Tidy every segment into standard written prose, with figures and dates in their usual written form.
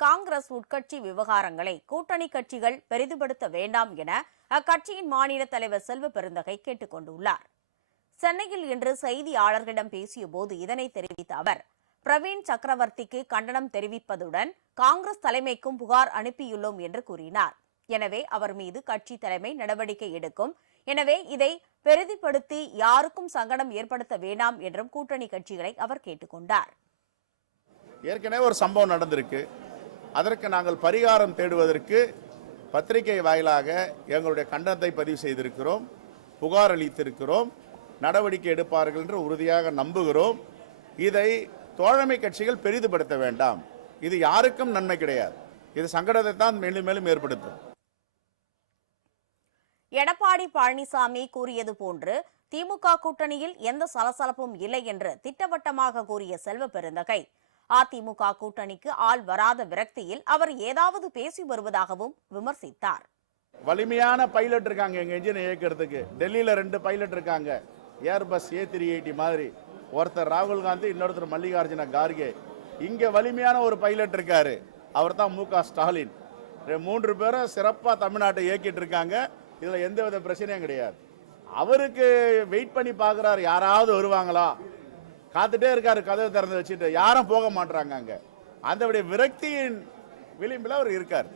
காங்கிரஸ் உட்கட்சி விவகாரங்களை கூட்டணி கட்சிகள் பெரிதுபடுத்த வேண்டாம் என அக்கட்சியின் மாநில தலைவர் செல்வ பெருந்தகை கேட்டுக் கொண்டுள்ளார். சென்னையில் இன்று செய்தியாளர்களிடம் பேசியபோது இதனை தெரிவித்த அவர், பிரவீன் சக்கரவர்த்திக்கு கண்டனம் தெரிவிப்பதுடன் காங்கிரஸ் தலைமைக்கும் புகார் அனுப்பியுள்ளோம் என்று கூறினார். எனவே அவர் மீது கட்சி தலைமை நடவடிக்கை எடுக்கும். எனவே இதை பெரிதுபடுத்தி யாருக்கும் சங்கடம் ஏற்படுத்த வேண்டாம் என்றும் கூட்டணி கட்சிகளை அவர் கேட்டுக் கொண்டார். ஏற்கனவே ஒரு சம்பவம் நடந்திருக்கு. அதற்கு நாங்கள் பரிகாரம் தேடுவதற்கு பத்திரிகை வாயிலாக எங்களுடைய கண்டனத்தை பதிவு செய்திருக்கிறோம், புகார் அளித்திருக்கிறோம். நடவடிக்கை எடுப்பார்கள் என்று உறுதியாக நம்புகிறோம். இதை தோழமை கட்சிகள் பெரிதுபடுத்த வேண்டாம். இது யாருக்கும் நன்மை கிடையாது. இது சங்கடத்தை தான் மேலும் மேலும் ஏற்படுத்தும். எடப்பாடி பழனிசாமி கூறியது போன்று திமுக கூட்டணியில் எந்த சலசலப்பும் இல்லை என்று திட்டவட்டமாக கூறிய செல்வ பெருந்தகை, அதிமுக கூட்டணிக்கு ஆள் வராத விரக்தியில் அவர் ஏதாவது பேசி வருவதாகவும் விமர்சித்தார். வலிமையான பைலட் இருக்காங்க எங்க என்ஜினை இயக்கிறதுக்கு. டெல்லியில 2 பைலட் இருக்காங்க, ஏர்பஸ் A380 மாதிரி. ஒருத்தர் ராகுல் காந்தி, இன்னொருத்தர் மல்லிகார்ஜுன கார்கே. இங்க வலிமையான ஒரு பைலட் இருக்காரு, அவர் தான் மு.க. ஸ்டாலின். 3 பேரும் சிறப்பா தமிழ்நாட்டை இயக்கிட்டு இருக்காங்க. இதுல எந்தவித பிரச்சனையும் கிடையாது. அவருக்கு வெயிட் பண்ணி பாக்குறாரு, யாராவது வருவாங்களா, காத்துட்டே இருக்காரு கதவை திறந்து வச்சுட்டு. யாரும் போக மாட்டாங்க. அங்க அந்த விரக்தியின் விளிம்பில் அவர் இருக்கார்.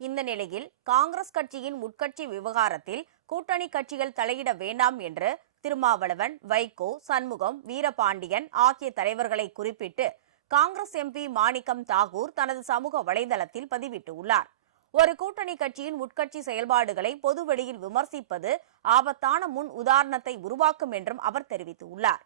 இந்த நிலையில் காங்கிரஸ் கட்சியின் உட்கட்சி விவகாரத்தில் கூட்டணி கட்சிகள் தலையிட வேண்டாம் என்று திருமாவளவன், வைகோ, சண்முகம், வீரபாண்டியன் ஆகிய தலைவர்களை குறிப்பிட்டு காங்கிரஸ் MP மாணிக்கம் தாகூர் தனது சமூக வலைதளத்தில் பதிவிட்டுள்ளார். ஒரு கூட்டணி கட்சியின் உட்கட்சி செயல்பாடுகளை பொதுவெளியில் விமர்சிப்பது ஆபத்தான முன் உதாரணத்தை உருவாக்கும் என்றும் அவர் தெரிவித்துள்ளார்.